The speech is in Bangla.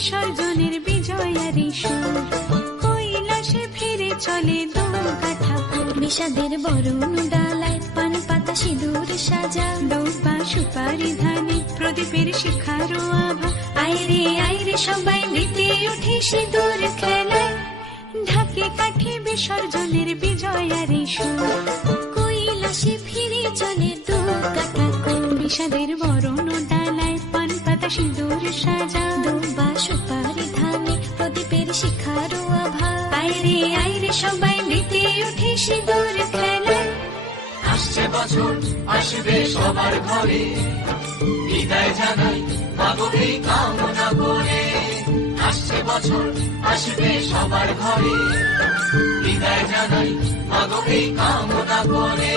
বিসর্জনের বিজয়ারি সুর, কৈলাসে ফিরে চলে দুর্গা ঠাকুর। বিষাদের বরণ ডালায় পান পাতা সিঁদুর সাজা, দৌপা সুপারি ধানে প্রদীপের শিখারো আভা। আইরে সবাই মেতে উঠে সিঁদুর খেলায়, ঢাকে কাঠে বিসর্জনের বিজয়ারি সুর, কৈলাসে ফিরে চলে দুর্গা ঠাকুর। বিষাদের বরণ ডালায় পান পাতা সিঁদুর সাজা, দুর্বা সুপারি ধানে প্রদীপের শিখারো আভা। আইরে সবাই মেতে উঠে সিঁদুর খেলায়। আসছে বছর আসবে সবার ঘরে, বিদায় জানাই মাগো এই কামনা করে। আসছে বছর আসবে সবার ঘরে, বিদায় জানাই মাগো এই কামনা করে।